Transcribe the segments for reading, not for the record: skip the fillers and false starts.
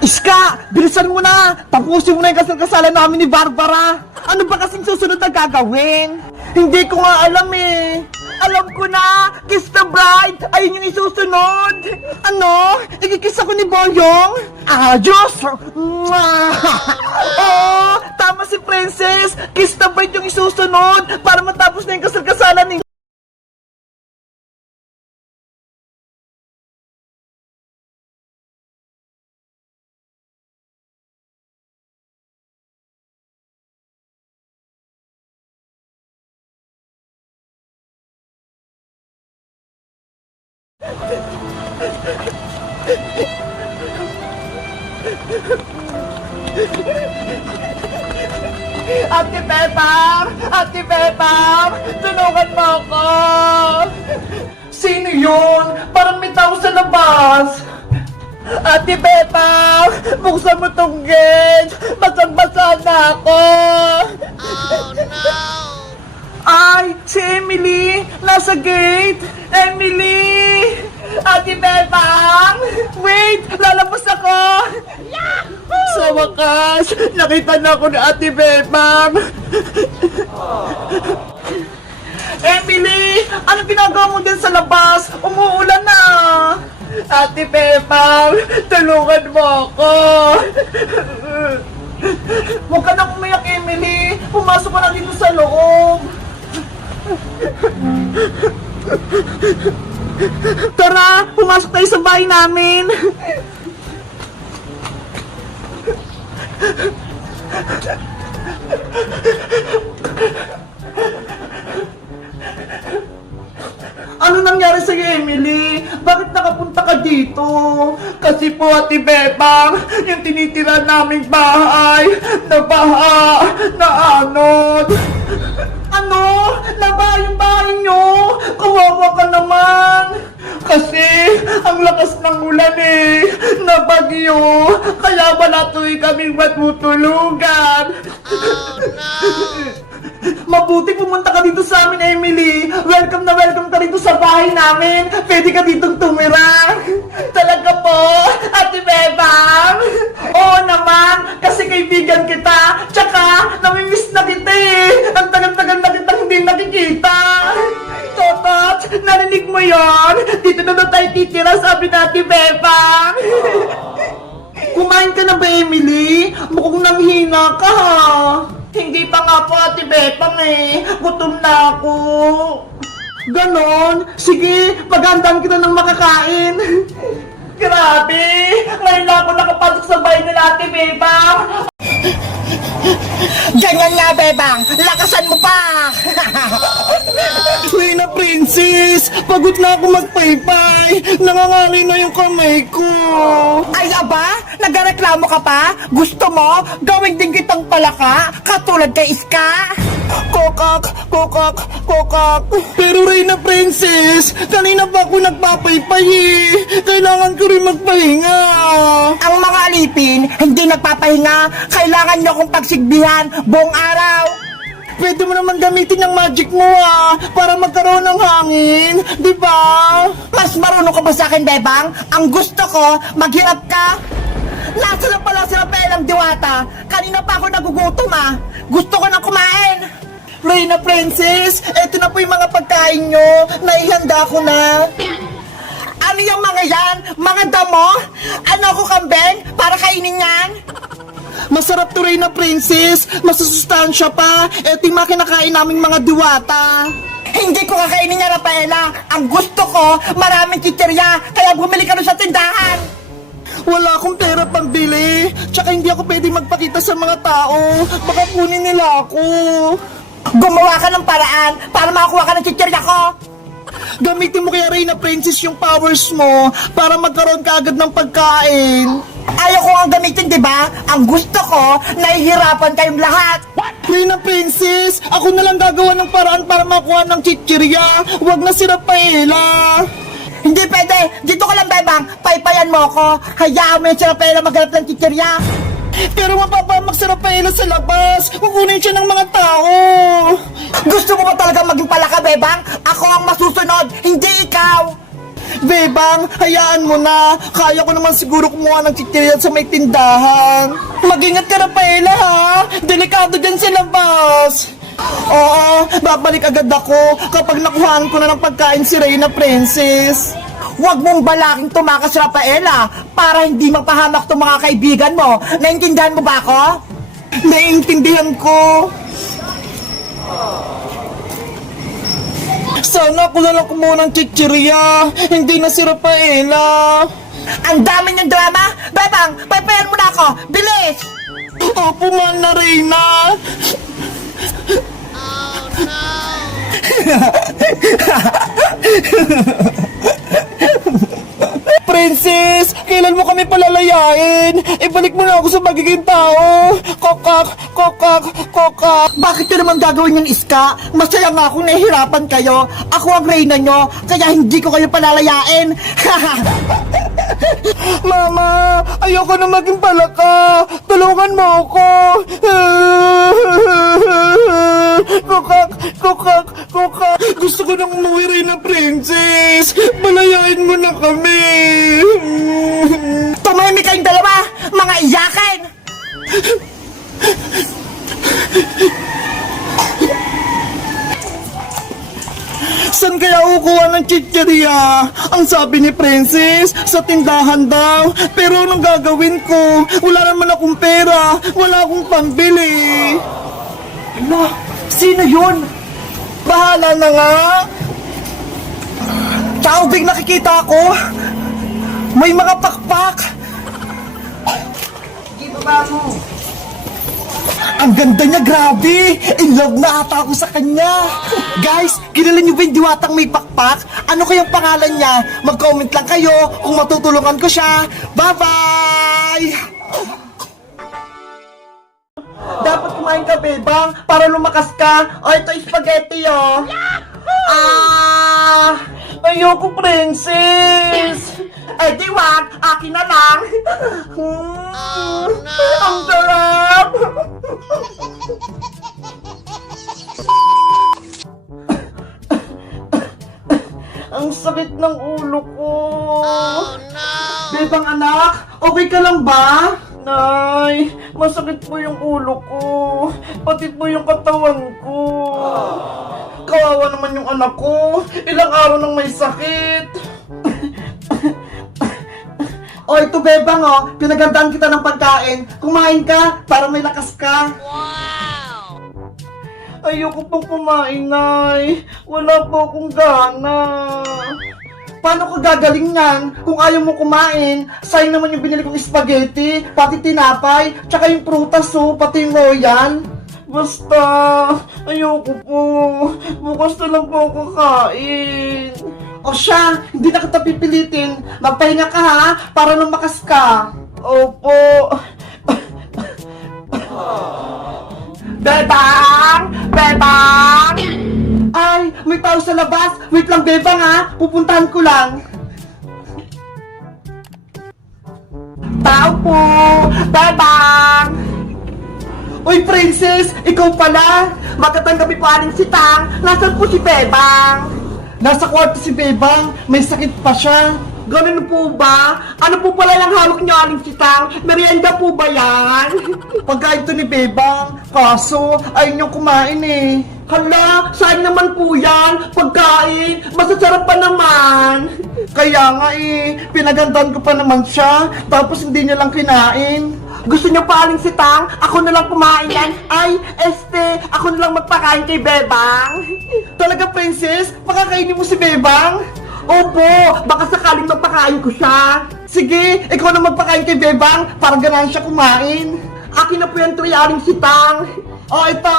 Iska, bilisan mo na! Tapusin mo na yung kasal-kasalan namin ni Barbara! Ano ba kasing susunod na gagawin? Hindi ko nga alam eh! Alam ko na! Kiss the bride! Ayun yung isusunod! Ano? Ikikiss ako ni Boyong? Diyos! Oh, tama si Princess! Kiss the bride yung isusunod para matapos na yung kasal-kasalan ni... Ate Pepang! Ate Pepang! Tulungan mo ako! Sino yun? Parang may tao sa labas! Ate Pepang! Buksan mo tong gate! Basang-basa na ako! Oh no! Ay! Si Emily! Nasa gate! Emily! Ate Pepang! Wait! Lalabas ako! Sa wakas, nakita na ako ni Ate Pepang! Emily! Anong ginagawa mo din sa labas? Umuulan na! Ate Pepang! Tulungan mo ako! Huwag ka nang umiyak, Emily! Pumasok ka na dito sa loob! Tara! Pumasok tayo sa bahay namin! Ano nangyari sa'yo, Emily? Bakit nakapunta ka dito? Kasi po, Ate Bebang, yung tinitira naming bahay, nabaha, naanod. Ano? Nabaha yung bahay nyo? Kawawa ka naman. Kasi, ang lakas ng ulan eh, na bagyo, kaya wala tuloy kaming matutulugan. Oh, no! Mabuti pumunta ka dito sa amin, Emily. Welcome na welcome ka dito sa bahay namin. Pwede ka ditong tumira. Talaga po, Ate Bebang. Oo naman, kasi kaibigan kita. Tsaka, namimiss na kita eh. Ang tagal-tagal na kitang hindi nakikita. Totot, narinig mo yon? Dito na tayo titira, sabi na Ate Bebang. Kumain ka na ba, Emily? Mukhang nanghina ka ha. Hindi pa nga po, Ate Bepang eh. Gutom na ako. Ganon? Sige, paghandaan kita ng makakain. Grabe! Ngayon na ako nakapasok sa bahay nila, Ate Bepang. Ganyan nga, Bebang! Lakasan mo pa! Reyna Princess! Pagod na ako magpaypay! Nangangalay na yung kamay ko! Ay, aba? Nagreklamo ka pa? Gusto mo? Gawin din kitang palaka? Katulad kay Iska? Kokak! Kokak! Kokak! Pero Reyna Princess, kanina pa ako nagpapaypay eh! Kailangan ko rin magpahinga! Ang mga alipin, hindi nagpapahinga! Kailangan nyo akong pagsigbihan buong araw! Pwede mo naman gamitin yung magic mo para magkaroon ng hangin, di ba? Mas marunong ka ba sa akin, Bebang? Ang gusto ko, maghirap ka! Nasa na pala si Rafael ang diwata. Kanina pa ako nagugutom Gusto ko nang kumain. Reyna Princess, eto na po yung mga pagkain nyo. Naihanda ko na. Ano yung mga yan? Mga damo? Ano ko, kambing? Para kainin yan? Masarap to, Reyna Princess. Masasustansya pa. Eto yung mga kinakain naming mga diwata. Hindi ko kakainin niya, Rafaela. Ang gusto ko, maraming chichirya. Kaya bumili ka rin sa tindahan. Wala akong pera pang bili. Tsaka hindi ako pwede magpakita sa mga tao. Baka kunin nila ako. Gumawa ka ng paraan para makakuha ka ng chichirya ko. Gamitin mo kaya, Reyna Princess, yung powers mo para magkaroon ka agad ng pagkain. Ayaw ko ang gamitin, di ba? Ang gusto ko, nahihirapan kayong lahat. Reyna Princess, ako na lang gagawa ng paraan para makuha ng chichirya. Huwag na si Rafaela. Hindi pwede. Dito ka lang, Bebang. Paypayan mo ako. Hayaan mo yung si Rafaela maghanap ng chichirya. Pero mapapamak si Rafaela sa labas. Kukunin siya ng mga tao. Gusto mo ba talaga maging palaka, Bebang? Ako ang masusunod, hindi ikaw. Bebang, hayaan mo na. Kaya ko naman siguro kumuha ng chichirya sa may tindahan. Mag-ingat ka, Rafaela, ha? Delikado dyan sa labas. Oo, babalik agad ako kapag nakuhaan ko na ng pagkain si Reyna Princess. Huwag mong balaking tumakas, Rafaela, para hindi mapahamak tong mga kaibigan mo. Naintindihan mo ba ako? Naiintindihan ko. Sana ako na lang kumuha ng chichirya. Hindi na si Rafaela. Ang dami ng drama! Bebang, papayan mo na ako! Bilis! Opo, man na Reyna. Princess, kailan mo kami palalayain? Ibalik mo na ako sa magiging tao. Kokak, kokak, kokak. Bakit yun naman gagawin yung iska? Masaya nga akong nahihirapan kayo. Ako ang reyna nyo, kaya hindi ko kayo palalayain. Mama, ayoko na maging palaka. Tulungan mo ako. Kokak, kokak, kokak. Gusto ko nang umuwi rin na princess. Palayain mo na kami. Tumahimik kayong dalawa, mga iyakin. Saan kaya kukuha ng chichirya? Ang sabi ni Princess, sa tindahan daw. Pero anong gagawin ko? Wala naman akong pera. Wala akong pambili. Ala, sino yun? Bahala na nga. Taubig nakikita ko. May mga pakpak. Ibaba mo. Ang ganda niya, grabe! In love na ata ako sa kanya! Guys, kilala niyo ba yung diwatang may pakpak? Ano kayang pangalan niya? Mag-comment lang kayo kung matutulungan ko siya! Bye-bye! Dapat kumain ka, Bebang, para lumakas ka. O, ito spaghetti, oh! Ayoko, princess! Eh, di wag! Akin na lang! Ang sarap! Ang sakit ng ulo ko! Bebang anak, okay ka lang ba? Nay, masakit po yung ulo ko. Pati po yung katawan ko. Kawawa naman yung anak ko. Ilang araw nang may sakit. O, ito Bebang, oh. Pinagandaan kita ng pagkain. Kumain ka para may lakas ka. Wow! Ayoko pong kumain, Nay. Wala po akong gana. Paano ko gagaling yan kung ayaw mo kumain? Sayang naman yung binili kong spaghetti, pati tinapay, tsaka yung prutas, oh, pati yung royal. Basta, ayoko po. Bukas na lang po ako kakain. O siya, hindi na kita pipilitin. Magpahinga ka ha, para lumakas ka. Opo. Bebang! Bebang! Ay, may tao sa labas. Wait lang, Bebang ha. Pupuntahan ko lang. Tao po! Bebang! Uy, princess! Ikaw pala! Magandang gabi po, Aling Sitang. Nasaan po si Bebang? Nasa kwarto si Bebang, may sakit pa siya. Ganun po ba? Ano po pala lang hawak niyo, Aling Sitang? Merienda po ba yan? Pagkain to ni Bebang, kaso ayaw niyong kumain eh. Hala, saan naman po yan? Pagkain, masasarap pa naman. Kaya nga eh, pinagandaan ko pa naman siya, tapos hindi niya lang kinain. Gusto niyo pa, Aling Sitang? Ako na lang kumain yan. Ay, ako na lang magpakain kay Bebang. Talaga, princess? Pakakainin mo si Bebang? Opo, baka sakaling magpakain ko siya. Sige, ikaw na magpakain kay Bebang para ganahan siya kumain. Akin na po yung tray, Aling Sitang. O, ito.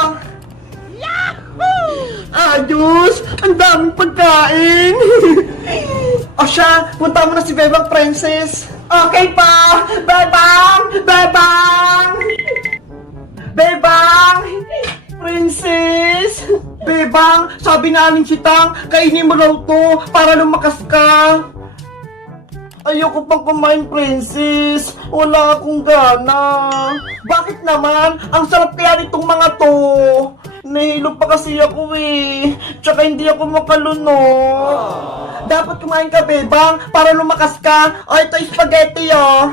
Yahoo! Ayos! Ang daming pagkain! O siya, punta mo na si Bebang, princess. Okay pa! Bebang! Bebang! Bebang! Princess! Bebang, sabi na Aling Sitang, kainin mo raw to para lumakas ka. Ayoko pang kumain, princess. Wala akong gana. Bakit naman? Ang sarap kaya nitong mga to. Nahilo pa kasi ako eh. Tsaka hindi ako makalunod. Dapat kumain ka, Bebang, para lumakas ka. O, ito spaghetti, oh.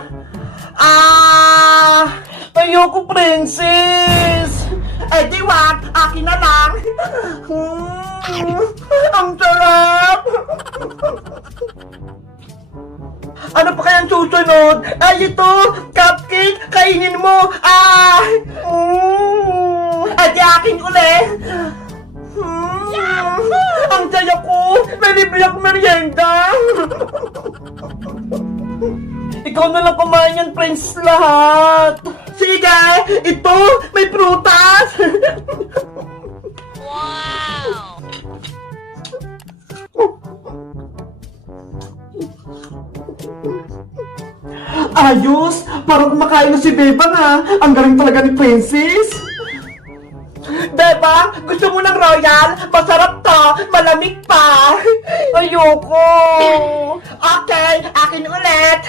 Ayoko, princess. Eh, di wag. Akin na lang. Ang sarap. Ano pa kayang susunod? Ay, ito! Cupcake! Kainin mo! At akin uli! Ang saya ko! May libre akong merienda! Ikaw na lang kumain yan, Prince, lahat! Sige! Ito! May prutas! Wow! Ayos! Parang kumakain na si Bebang, ha? Ang galing talaga ni Princess! Bebang, gusto mo ng royal? Masarap to! Malamig pa! Ayoko! Okay, akin ulit!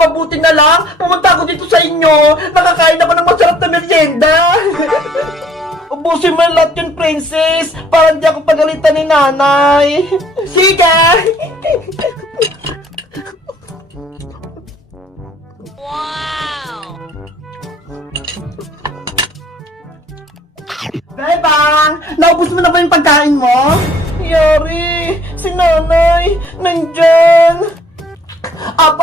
Mabuti na lang, pumunta ako dito sa inyo! Nakakain ako ng masarap na merienda! Ubusin mo lahat yun, princess, para hindi ako pagalitan ni nanay. Sige! Wow! Bebang! Naubos mo na ba yung pagkain mo? Yari! Si nanay! Nandyan!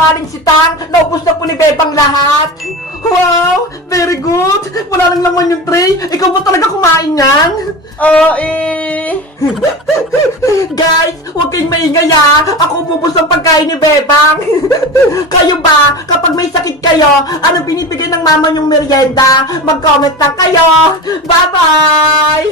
Aling si Tang! Naubos na po ni Bebang lahat! Wow! Very good! Wala lang naman yung tray! Ikaw ba talaga kumain yan? Guys! Huwag kayong maingay, ha! Ako ububos ang pagkain ni Bebang! Kayo ba? Kapag may sakit kayo, ano binibigay ng mama yung merienda? Mag-comment lang kayo! Bye-bye!